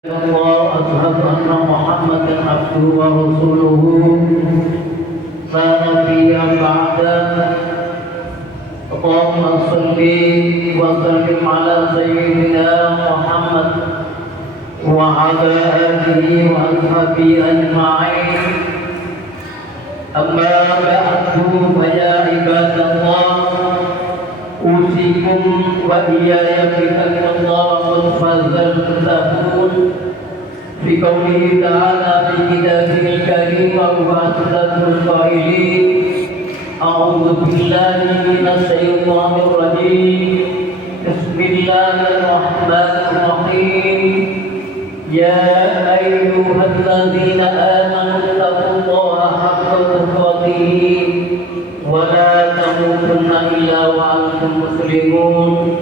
الله أشهد أن محمدا عبده ورسوله لا نبي بعده. اللهم صل وسلم على سيدنا محمد وعلى آله وأصحابه أجمعين. أما بعد فيا عباد الله، أوصيكم وإياي بتقوى الله قد فاز المتقون في قوله تعالى في كتابه الكريم وهو أصدق القائلين: أعوذ بالله من الشيطان الرجيم، بسم الله الرحمن الرحيم. يا أيها الذين آمنوا اتقوا الله حق تقاته ولا تموتن إلا وأنتم مسلمون.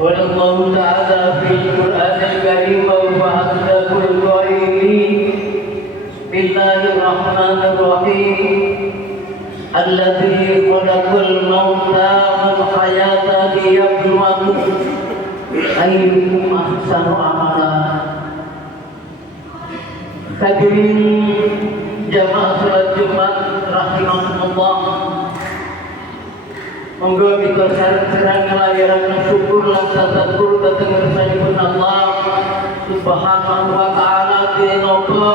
قال الله تعالى في القرآن الكريم وهو أصدق القائلين: بسم الله الرحمن الرحيم. الذي خلق الموت والحياة ليبلوكم أيكم أحسن عملا. Hadirin jamaah salat Jumat rahimahullah, monggo kita sareng-sareng ngelayaran syukur lan tasakur dhateng ngarsanipun Allah Subhanahu wa taala dinopo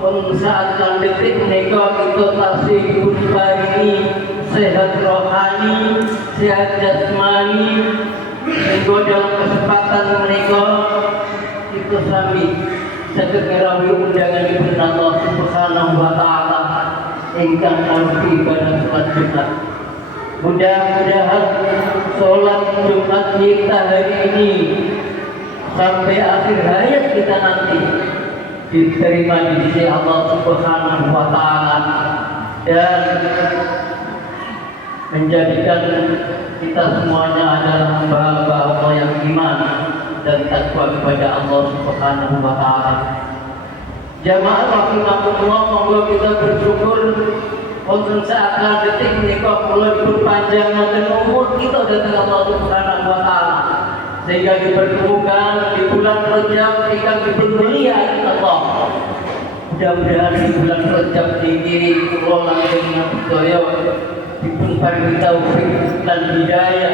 pun saat lan detik menika kita tasih diparingi sehat rohani, sehat jasmani. Monggo dalam kesempatan menika kita sami saged ngrawuhi undanganipun Allah Subhanahu wa taala ingkang kangge ibadah salat Jumat. Mudah-mudahan salat Jumat kita hari ini sampai akhir hayat kita nanti diterima di sisi Allah Subhanahu wa taala dan menjadikan kita semuanya adalah hamba-hamba Allah yang iman dan takwa kepada Allah Subhanahu wa taala. Jamaah rahimakumullah, monggo kita bersyukur wonten saat detik menika kula diperpanjangkan umur kita dhateng Allah Subhanahu wa taala sehingga dipertemukan di bulan Rajab ingkang dibermulia Allah. Mudah-mudahan di bulan Rajab ini kula langkung ngabdaya dipun paringi taufik dan hidayah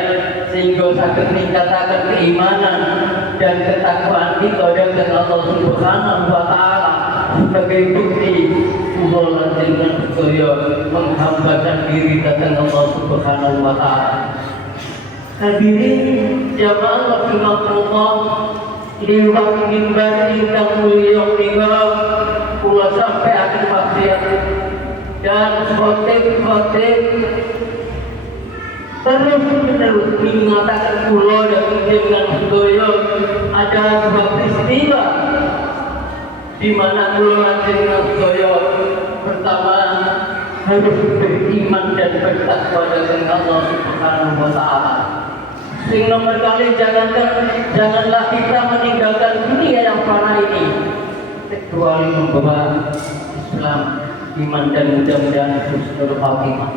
sehingga saged ningkataken keimanan dan ketakwaan kita dhateng Allah Subhanahu wa taala sebagai bukti kula dengan percaya menghambakan diri dhateng Allah Subhanahu wa taala. Hadirin jamaah rahimakumullah, liwat mimbar ingkang mulya menika kula sampai akhir wasiat dan khotib-khotib terus-menerus mengatakan kula dan dengan sedaya ada sebuah peristiwa di mana kula dengan sedaya pertama harus beriman dan bertakwa dengan Allah Subhanahu wa taala. Sing nomor kali janganlah kita meninggalkan dunia yang fana ini kecuali membawa Islam, iman dan mudah-mudahan husnul khatimah.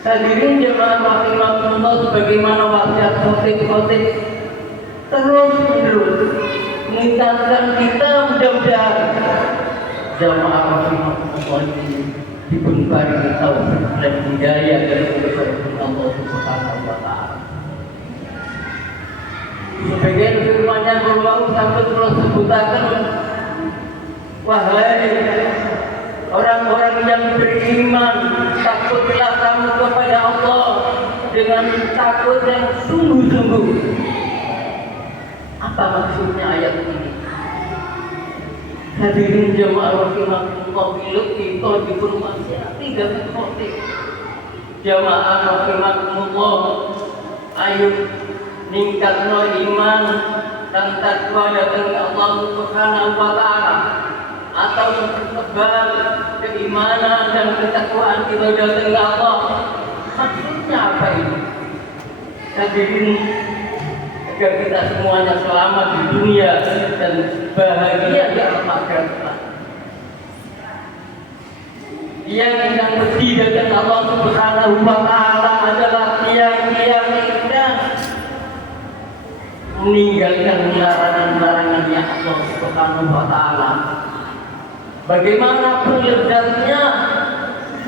Hadirin jemaah rahimakumullah, sebagaimana wasiat khotib-khotib terus menerus mengingatkan kita, mudah-mudahan jemaah rahimakumullah ini diberi taufik dan hidayah dari Allah Subhanahu wa taala. Sebagian firman-Nya Allah sampai terus sebutaken, wahai orang-orang yang beriman, takutlah kamu kepada Allah dengan takut yang sungguh-sungguh. Apa maksudnya ayat ini? Hadirin jemaah rahimakumullah, bila kita diperwasiati dengan khotib jemaah rahimakumullah, ayo ningkatno iman dan takwa dhateng Allah Subhanahu wa taala atau mempertebal keimanan dan ketakwaan kita dhateng Allah. Maksudnya apa ini? Hadirin, agar kita semuanya selamat di dunia dan bahagia di alam akhirat. Yang mesti dhateng Allah Subhanahu wa taala adalah tiang-tiang indah meninggalkan larangan-larangan yang Allah Subhanahu wa Ta'ala. Bagaimana lezatnya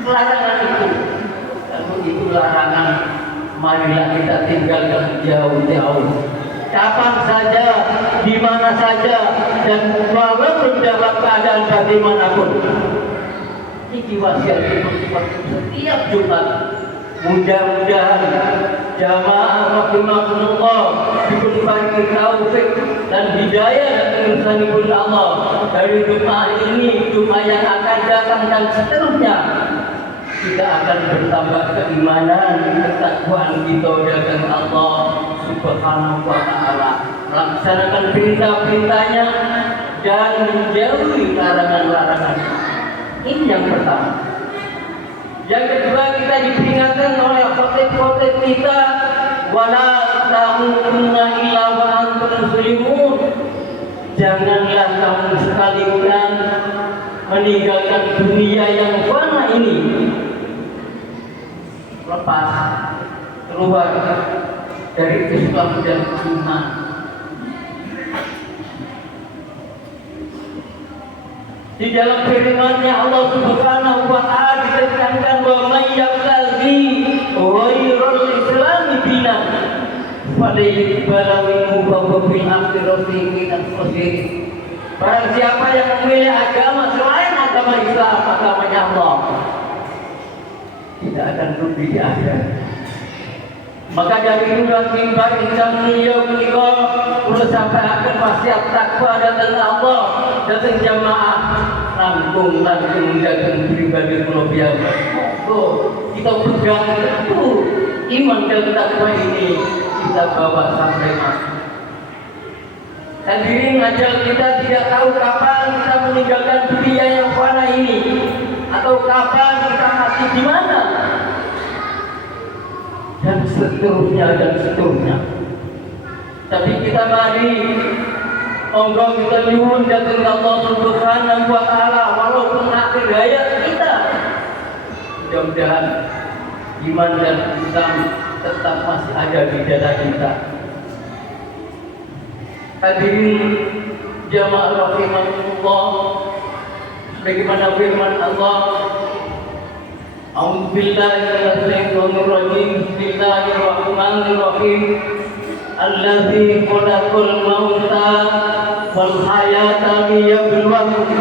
larangan itu? Kalau itu larangan, marilah kita tinggalkan jauh-jauh. Kapan saja, di mana saja, dan walaupun dalam keadaan bagaimanapun. Ini wasiat setiap Jumat. Mudah-mudahan jamaah rahimakumullah diberi taufik dan hidayah dan kebersamaan Allah dari Jumat ini, Jumat yang akan datang dan seterusnya. Kita akan bertambah keimanan, ketakwaan kita dengan Allah Subhanahu wa Ta'ala, melaksanakan perintah-perintahnya dan menjauhi larangan-larangan. Ini yang pertama. Yang kedua, kita diperingatkan oleh khotib-khotib kita, wala tamutunna illa wa antum muslimun. Janganlah kamu sekalian meninggalkan dunia yang fana ini, lepas keluar dari Islam dan iman. Di dalam firman-Nya Allah Subhanahu wa Ta'ala ditekankan bahwa may yabtaghi ghairal Islam dinan falyaqbalu minhu wa huwa fil akhirati minal khasirin. Barang siapa yang memilih agama selain agama Islam, agamanya Allah, tidak akan rugi di akhirat. Maka dari itulah mimbar insan beliau perlu sampaikan wasiat takwa datang Allah, datang jamaah, langsung datang pribadi kelobian. Kita pegang itu iman dan takwa ini kita bawa sampai mati. Hadirin, ajal kita tidak tahu kapan kita meninggalkan dunia yang fana ini, atau kapan kita mati di mana, dan seterusnya. Tapi kita mari monggo kita nyuwun dhateng Allah Subhanahu wa Ta'ala, walaupun akhir hayat kita, mudah-mudahan iman dan Islam tetap masih ada di dada kita. Hadirin jamaah rahimakumullah, bagaimana firman Allah, A'udzu billahi minasy syaithanir rajim. Bismillahirrahmanirrahim. Allazi khalaqal mauta wal hayata liyabluwakum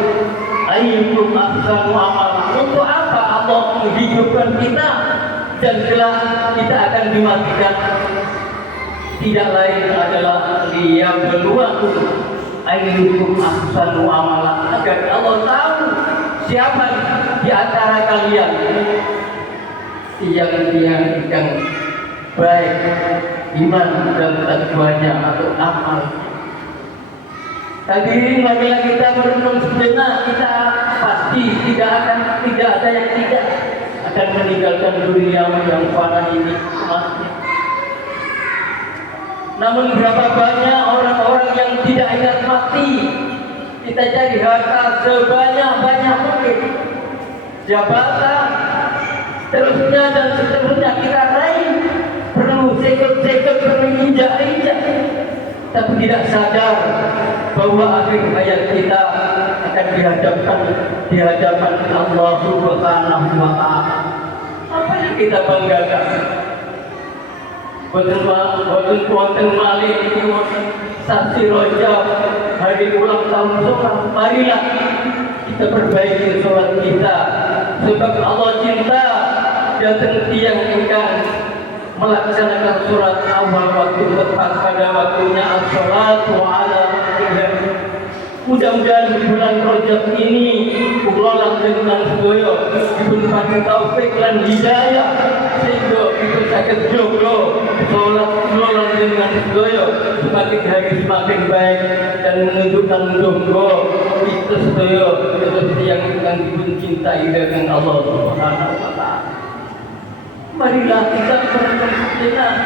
ayyukum ahsanu amala. Untuk apa Allah menghidupkan kita dan kelak kita akan dimatikan? Tidak lain adalah liyabluwakum ayyukum ahsanu amala, agar Allah tahu siapa di antara kalian yang baik iman dan takwanya atau amal. Hadirin, marilah kita merenung sejenak. Kita pasti tidak ada yang tidak akan meninggalkan dunia yang fana ini mati. Namun berapa banyak orang-orang yang tidak ingat mati. Kita cari harta sebanyak-banyak mungkin, jabatan, seterusnya dan seterusnya kita raih, perlu sekot-sekot, perlu injak-injak, tapi tidak sadar bahwa akhir hayat kita akan di hadapan Allah Subhanahu wa Ta'ala. Apa yang kita banggakan? Boten wonten malih sasi Rajab, hari ulang tahun sholat. Marilah kita perbaiki sholat kita, sebab Allah cinta datang tiang engkang melaksanakan sholat awal waktu tepat pada waktunya, as-sholatu ala waktiha. Mudah-mudahan di bulan Rajab ini kula dengan sedaya dipun paring taufik lan hidayah, sehingga kita saged jogo salat kula dengan sedaya semakin hari semakin baik dan menunjukkan jogo kita sedaya seperti yang dipun cintai dengan Allah Subhanahu wa Ta'ala. Marilah kita bersemangat.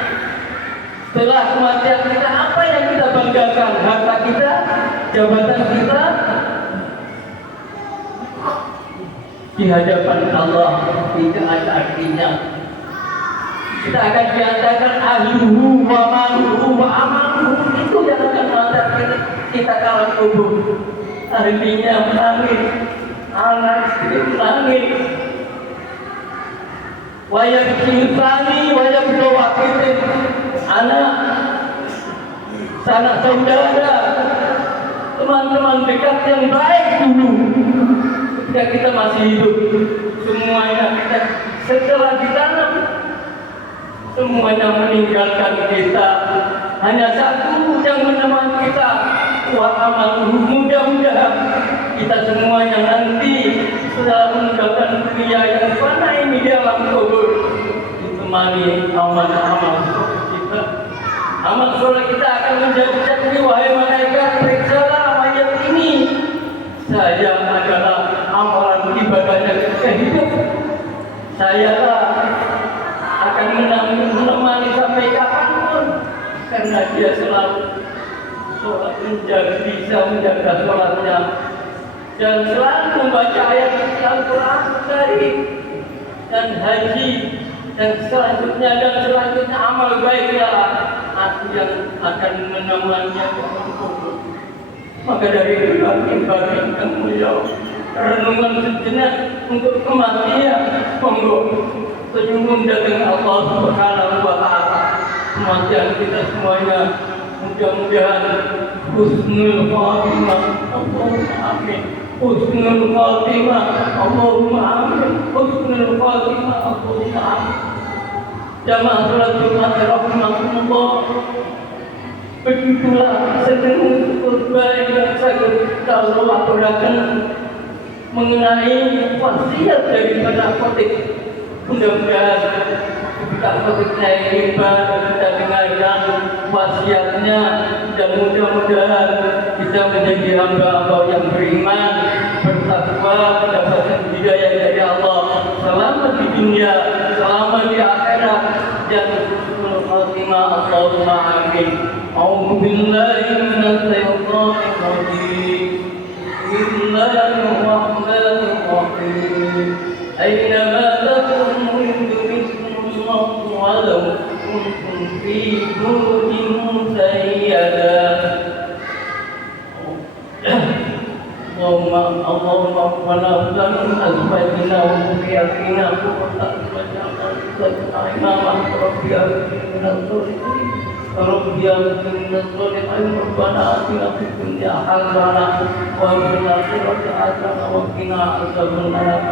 Setelah kematian kita, apa yang kita banggakan? Harta kita, jabatan kita, di hadapan Allah tidak ada artinya. Kita akan diantarkan ahluhu wa maluhu wa amaluhu, itu kita kalah kubur. Artinya menangis, anak istri menangis. Wayang cintai, wayang doa kita, anak, sanak saudara, teman-teman dekat yang baik dulu. Ketika kita masih hidup, semuanya kita setelah ditanam, semuanya meninggalkan kita. Hanya satu yang menemani kita, wa amaluhu. Mudah-mudahan kita semuanya nanti setelah meninggalkan dunia yang fana ini di alam kubur, ditemani amal-amal kita. Amal soleh kita akan menjadi saksi, wahai malaikat, periksalah mayat ini. Saya adalah amalan ibadahnya ketika hidup. Saya akan menemani sampai kapanpun, karena dia selalu sholat, bisa menjaga sholatnya, dan selalu membaca ayat Al-Quran Karim dan haji, dan selanjutnya amal baiknya aku yang akan menemaninya ke kubur. Maka dari itu kami bagikan mulia renungan sejenak untuk kematian. Monggo senyum datang Allah Subhanahu wa Ta'ala. Kematian kita semuanya mudah-mudahan husnul khatimah. Allahumma amin. Husnul khatimah. Allahumma amin. Husnul khatimah. Allahumma amin. Jamaah salat Jumat rahimakumullah. Begitulah sedang khutbah yang saya kalau aturakan mengenai wasiat daripada khotib. Mudah-mudahan ketika khotibnya tiba, kita dengarkan wasiatnya, dan mudah-mudahan kita menjadi hamba-hamba yang beriman, bertakwa, mendapatkan hidayah dari Allah, selamat di dunia, selamat di akhirat, dan husnul khatimah. Allahumma amin. A'udzu billahi minasy syaithanir rajim. Bismillahirrahmanirrahim. Aynama takunu yudrikumullahu walau kuntum fi burujin musayyadah. Allahumma rabbana zalamna azwajana wa dhurriyyatina qurrata a'yun waj'alna imama rabbiyana رب يغفر الصالحين ربنا آتنا في الدنيا حسنة وفي الآخرة حسنة وقنا عذاب النار